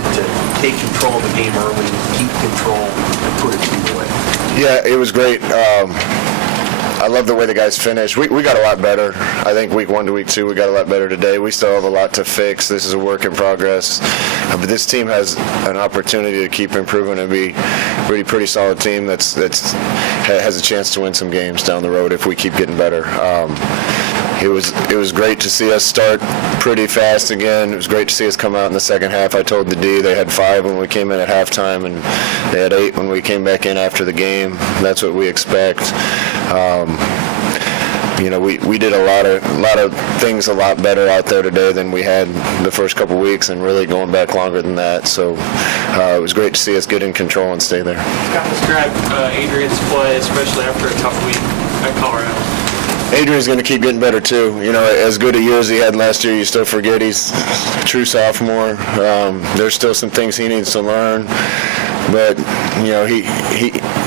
to take control of the game early, keep control, and put it to away? Yeah, it was great. I love the way the guys finished. We got a lot better. I think week 1 to week 2, we got a lot better today. We still have a lot to fix. This is a work in progress. But this team has an opportunity to keep improving and be a pretty solid team that has a chance to win some games down the road if we keep getting better. It was great to see us start pretty fast again. It was great to see us come out in the second half. I told the D they had 5 when we came in at halftime, and they had 8 when we came back in after the game. That's what we expect. We did a lot of things a lot better out there today than we had the first couple weeks, and really going back longer than that. So it was great to see us get in control and stay there. Scott, describe Adrian's play, especially after a tough week at Colorado. Adrian's going to keep getting better too. As good a year as he had last year, you still forget he's a true sophomore. There's still some things he needs to learn, but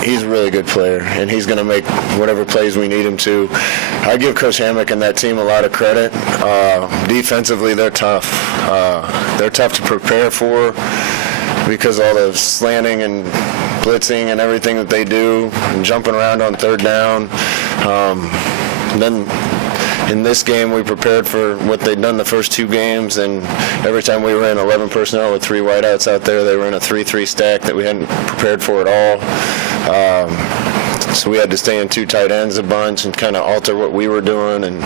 he's a really good player, and he's going to make whatever plays we need him to. I give Coach Hammock and that team a lot of credit. Defensively, they're tough. They're tough to prepare for because all the slanting and blitzing and everything that they do, and jumping around on third down. Then in this game, we prepared for what they'd done the first 2 games, and every time we were in 11 personnel with 3 wideouts out there, they were in a 3-3 stack that we hadn't prepared for at all. So we had to stay in 2 tight ends a bunch and kind of alter what we were doing, and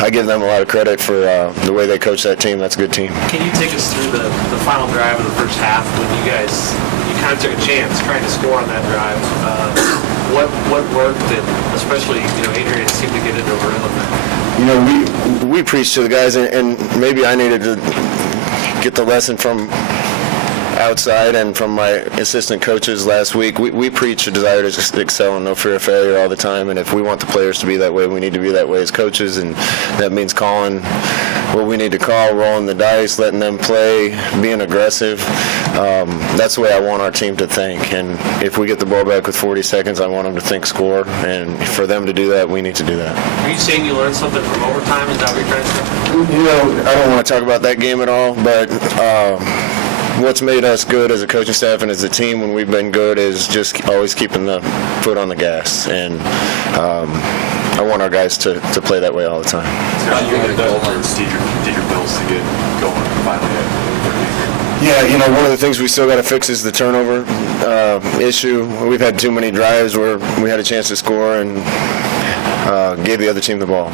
I give them a lot of credit for the way they coach that team. That's a good team. Can you take us through the final drive of the first half when you kind of took a chance trying to score on that drive? What worked, and especially, Adrian seemed to get into a rhythm. We preached to the guys, and maybe I needed to get the lesson from outside and from my assistant coaches last week. We preach a desire to excel and no fear of failure all the time, and if we want the players to be that way, we need to be that way as coaches, and that means calling what we need to call, rolling the dice, letting them play, being aggressive. That's the way I want our team to think, and if we get the ball back with 40 seconds, I want them to think score, and for them to do that, we need to do that. Are you saying you learned something from overtime? Is that what you're trying to say? I don't want to talk about that game at all, but what's made us good as a coaching staff and as a team when we've been good is just always keeping the foot on the gas, and I want our guys to play that way all the time. Scott, you had a goal for Diedrich Bills to get going finally. Yeah, one of the things we still got to fix is the turnover issue. We've had too many drives where we had a chance to score and gave the other team the ball.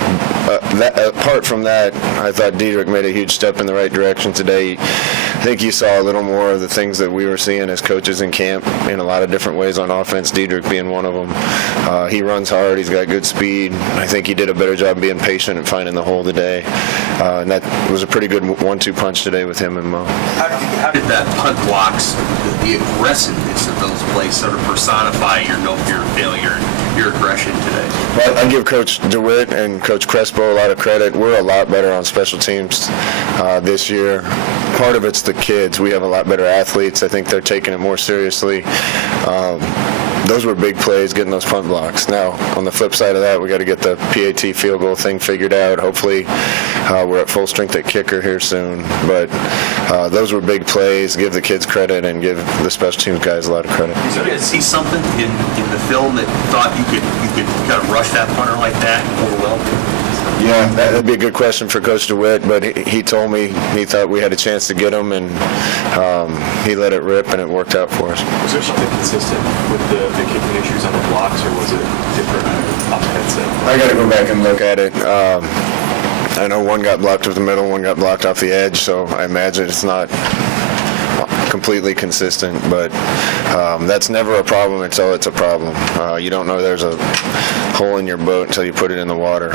Apart from that, I thought Diedrich made a huge step in the right direction today. I think you saw a little more of the things that we were seeing as coaches in camp in a lot of different ways on offense, Diedrich being one of them. He runs hard. He's got good speed. I think he did a better job being patient and finding the hole today. And that was a pretty good 1-2 punch today with him and Mo. How did that punt blocks, the aggressiveness of those plays sort of personify your no fear of failure, your aggression today? Well, I give Coach DeWitt and Coach Crespo a lot of credit. We're a lot better on special teams this year. Part of it's the kids. We have a lot better athletes. I think they're taking it more seriously. Those were big plays, getting those punt blocks. Now, on the flip side of that, we got to get the PAT field goal thing figured out. Hopefully, we're at full strength at kicker here soon. But those were big plays. Give the kids credit and give the special teams guys a lot of credit. Did you guys see something in the film that thought you could kind of rush that punter like that and overwhelm him? Yeah, that'd be a good question for Coach DeWitt, but he told me he thought we had a chance to get him, and he let it rip, and it worked out for us. Was there something consistent with the kicking issues on the blocks, or was it different off the headset? I got to go back and look at it. I know one got blocked with the middle, one got blocked off the edge, so I imagine it's not completely consistent, but that's never a problem until it's a problem. You don't know there's a hole in your boat until you put it in the water.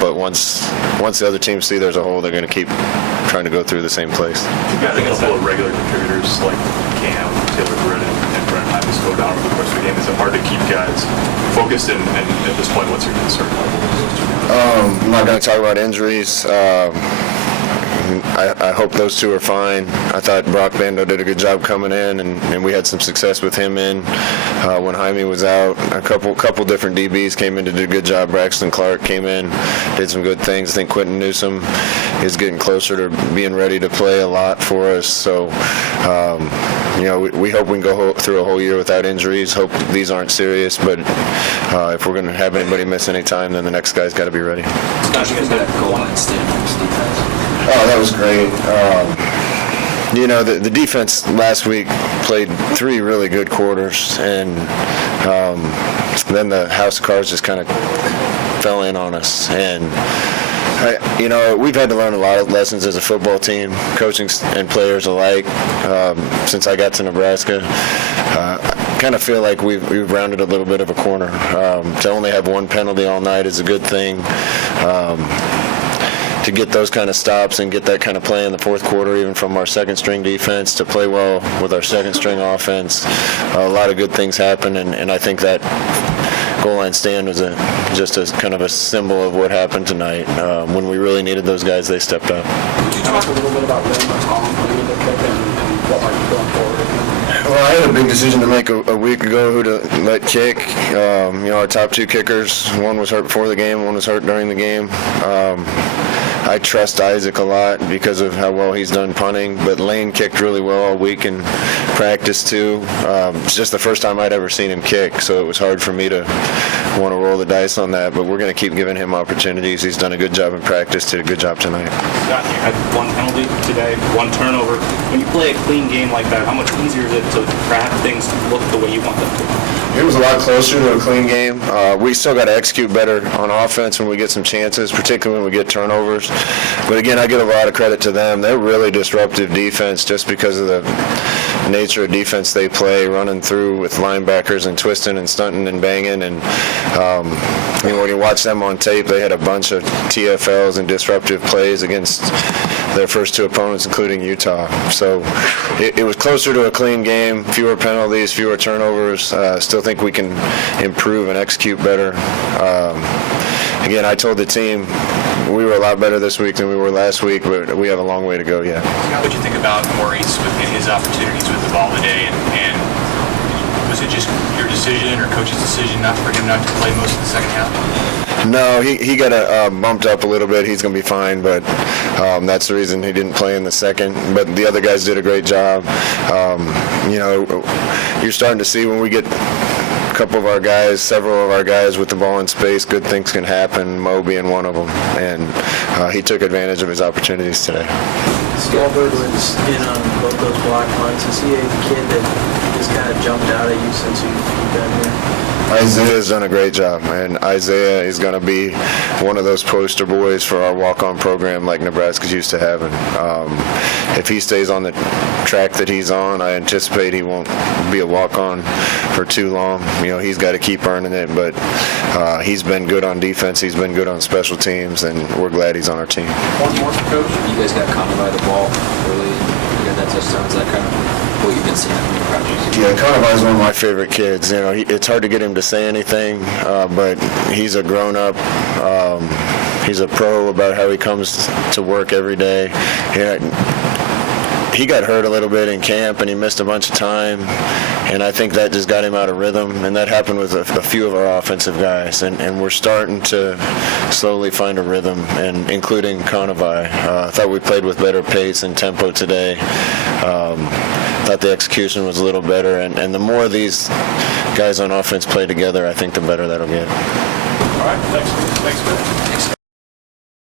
But once the other teams see there's a hole, they're going to keep trying to go through the same place. You've got a couple of regular contributors like Cam, Taylor Britt, and Brent Hyman go down over the course of the game. Is it hard to keep guys focused? And at this point, what's your concern level? I'm not going to talk about injuries. I hope those two are fine. I thought Brock Bando did a good job coming in, and we had some success with him in when Jaime was out. A couple different DBs came in to do a good job. Braxton Clark came in, did some good things. I think Quentin Newsom is getting closer to being ready to play a lot for us. So, we hope we can go through a whole year without injuries. Hope these aren't serious, but if we're going to have anybody miss any time, then the next guy's got to be ready. How'd you guys get that goal line stand from defense? Oh, that was great. The defense last week played 3 really good quarters, and then the house of cards just kind of fell in on us. And we've had to learn a lot of lessons as a football team, coaching and players alike, since I got to Nebraska. I kind of feel like we've rounded a little bit of a corner. To only have 1 penalty all night is a good thing. To get those kind of stops and get that kind of play in the fourth quarter, even from our second-string defense, to play well with our second-string offense, a lot of good things happen, and I think that goal line stand was just a kind of a symbol of what happened tonight. When we really needed those guys, they stepped up. Could you talk a little bit about Lynn McCollum putting in the kick and what might be going forward? Well, I had a big decision to make a week ago who to let kick. Our top 2 kickers, one was hurt before the game, one was hurt during the game. I trust Isaac a lot because of how well he's done punting, but Lane kicked really well all week in practice too. It's just the first time I'd ever seen him kick, so it was hard for me to want to roll the dice on that, but we're going to keep giving him opportunities. He's done a good job in practice, did a good job tonight. Scott, you had 1 penalty today, 1 turnover. When you play a clean game like that, how much easier is it to have things look the way you want them to? It was a lot closer to a clean game. We still got to execute better on offense when we get some chances, particularly when we get turnovers. But again, I give a lot of credit to them. They're really disruptive defense just because of the nature of defense they play, running through with linebackers and twisting and stunting and banging. And when you watch them on tape, they had a bunch of TFLs and disruptive plays against their first 2 opponents, including Utah. So it was closer to a clean game, fewer penalties, fewer turnovers. Still think we can improve and execute better. Again, I told the team we were a lot better this week than we were last week, but we have a long way to go yet. How would you think about Maurice within his opportunities with the ball today, and was it just your decision or coach's decision for him not to play most of the second half? No, he got bumped up a little bit. He's going to be fine, but that's the reason he didn't play in the second. But the other guys did a great job. You're starting to see when we get several of our guys with the ball in space, good things can happen, Mo being one of them. And he took advantage of his opportunities today. Stolberg was in on both those block punts. Is he a kid that just kind of jumped out at you since you've been here? Isaiah's done a great job, and Isaiah is going to be one of those poster boys for our walk-on program like Nebraska's used to having. If he stays on the track that he's on, I anticipate he won't be a walk-on for too long. He's got to keep earning it, but he's been good on defense, he's been good on special teams, and we're glad he's on our team. One more, Coach. You guys got caught by the ball early. You got that touchdown. Is that kind of what you've been seeing in the practice? Yeah, Carnivale's one of my favorite kids. It's hard to get him to say anything, but he's a grown-up. He's a pro about how he comes to work every day. He got hurt a little bit in camp, and he missed a bunch of time, and I think that just got him out of rhythm, and that happened with a few of our offensive guys, and we're starting to slowly find a rhythm, and including Carnivale. I thought we played with better pace and tempo today. Thought the execution was a little better, and the more these guys on offense play together, I think the better that'll get. All right, thanks. Thanks, man.